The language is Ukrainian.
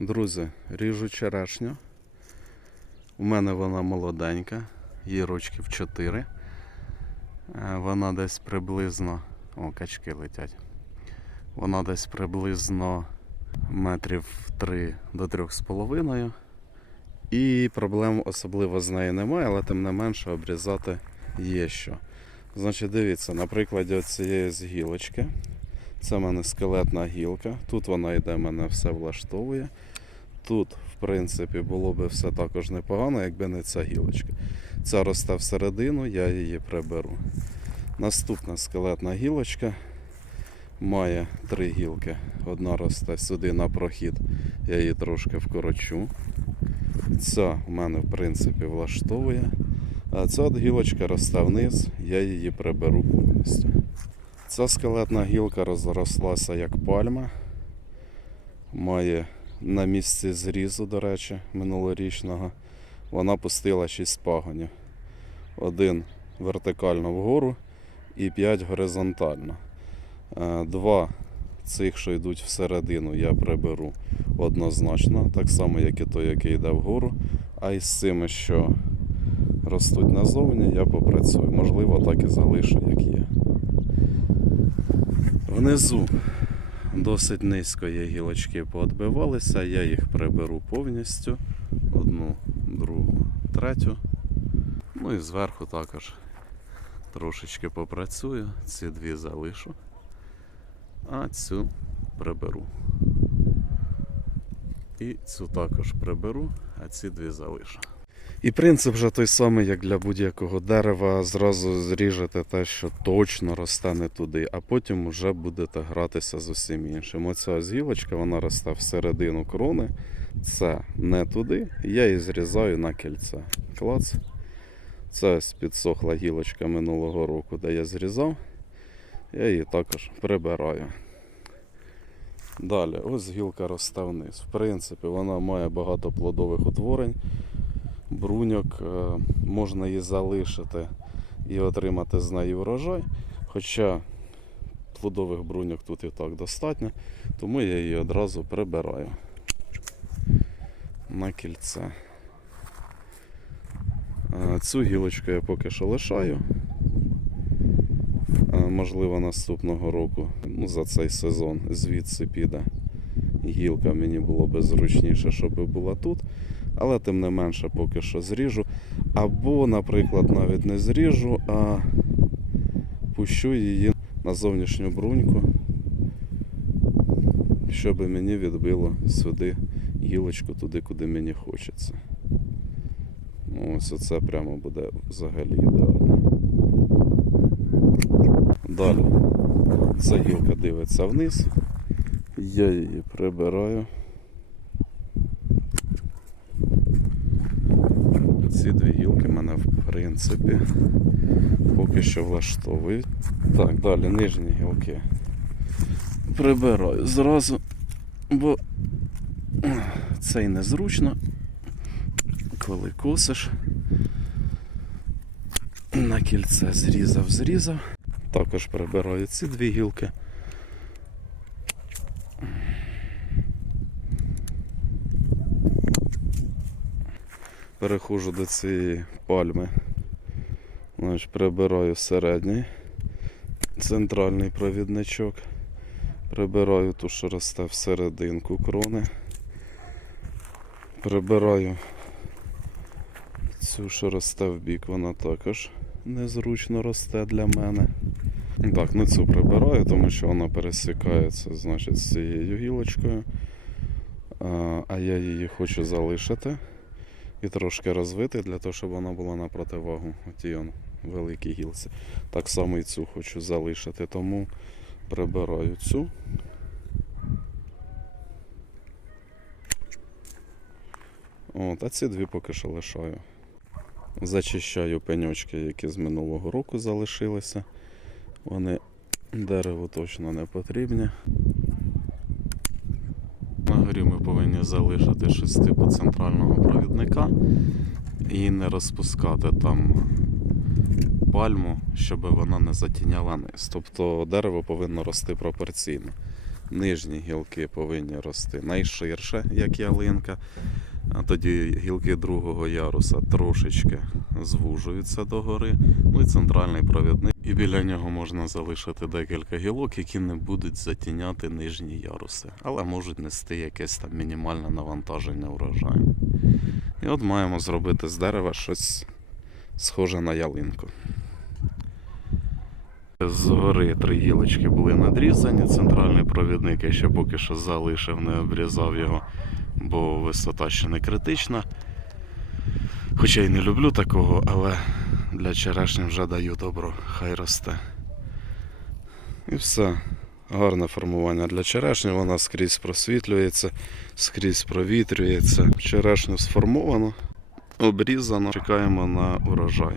Друзі, ріжу черешню. У мене вона молоденька, їй рочків 4. Е, Вона десь приблизно. О, качки летять. Вона десь приблизно метрів 3 до 3,5. І проблем особливо з нею немає, але тим не менше обрізати є що. Значить, дивіться, на прикладі цієї з гілочки. Це в мене скелетна гілка. Тут вона йде, мене все влаштовує. Тут, в принципі, було би все також непогано, якби не ця гілочка. Ця росте всередину, я її приберу. Наступна скелетна гілочка має три гілки. Одна росте сюди на прохід, я її трошки вкорочу. Ця в мене, в принципі, влаштовує. А ця от гілочка росте вниз, я її приберу повністю. Ця скелетна гілка розрослася як пальма. Має на місці зрізу, до речі, минулорічного. Вона пустила 6 пагонів. Один вертикально вгору і 5 горизонтально. Е, Два цих, що йдуть всередину, я приберу однозначно, так само, як і той, який йде вгору. А із цими, що ростуть назовні, я попрацюю. Можливо, так і залишу, як є. Внизу досить низько є гілочки поотбивалися, я їх приберу повністю. Одну, другу, третю. Ну і зверху також трошечки попрацюю, ці дві залишу, а цю приберу. І цю також приберу, а ці дві залишу. І принцип вже той самий, як для будь-якого дерева. Зразу зріжете те, що точно росте не туди, а потім вже будете гратися з усім іншим. Оця ось гілочка, вона росте всередину крони. Це не туди. Я її зрізаю на кільце. Клац. Це підсохла гілочка минулого року, де я зрізав. Я її також прибираю. Далі, ось гілка росте вниз. В принципі, вона має багато плодових утворень бруньок, е, можна її залишити і отримати з неї врожай. Хоча плодових бруньок тут і так достатньо, тому я її одразу прибираю на кільце. Е, Цю гілочку я поки що лишаю. Е, Можливо, наступного року, ну, за цей сезон, звідси піде гілка. Мені було би зручніше, щоб була тут. Але тим не менше поки що зріжу. Або, наприклад, навіть не зріжу, а пущу її на зовнішню бруньку, щоб мені відбило сюди гілочку туди, куди мені хочеться. Ну, Ось оце прямо буде взагалі ідеально. Далі. Ця гілка дивиться вниз. Я її прибираю. Ці дві гілки мене в принципі поки що влаштовують. Так, далі нижні гілки прибираю зразу, бо це й незручно, коли косиш. На кільце зрізав, зрізав. Також прибираю ці дві гілки. Переходжу до цієї пальми. Значить, прибираю середній центральний провідничок. Прибираю ту, що росте всерединку крони. Прибираю цю, що росте в бік, вона також незручно росте для мене. Так, ну цю прибираю, тому що вона пересікається значить, з цією гілочкою. А я її хочу залишити і трошки розвити для того, щоб вона була на противагу отій он великій гілці. Так само і цю хочу залишити, тому прибираю цю. От, а ці дві поки що лишаю. Зачищаю пеньочки, які з минулого року залишилися. Вони дереву точно не потрібні. На повинні залишити щось типу центрального провідника і не розпускати там пальму, щоб вона не затіняла низ. Тобто дерево повинно рости пропорційно. нижні гілки повинні рости найширше, як ялинка. А тоді гілки другого яруса трошечки звужуються догори. Ну і центральний провідник. І біля нього можна залишити декілька гілок, які не будуть затіняти нижні яруси, але можуть нести якесь там мінімальне навантаження урожаю. І от маємо зробити з дерева щось схоже на ялинку. Згори три гілочки були надрізані. Центральний провідник я ще поки що залишив, не обрізав його, бо висота ще не критична. Хоча й не люблю такого, але для черешні вже даю добро, хай росте. І все. Гарне формування для черешні, вона скрізь просвітлюється, скрізь провітрюється. Черешню сформовано, обрізано. Чекаємо на урожай.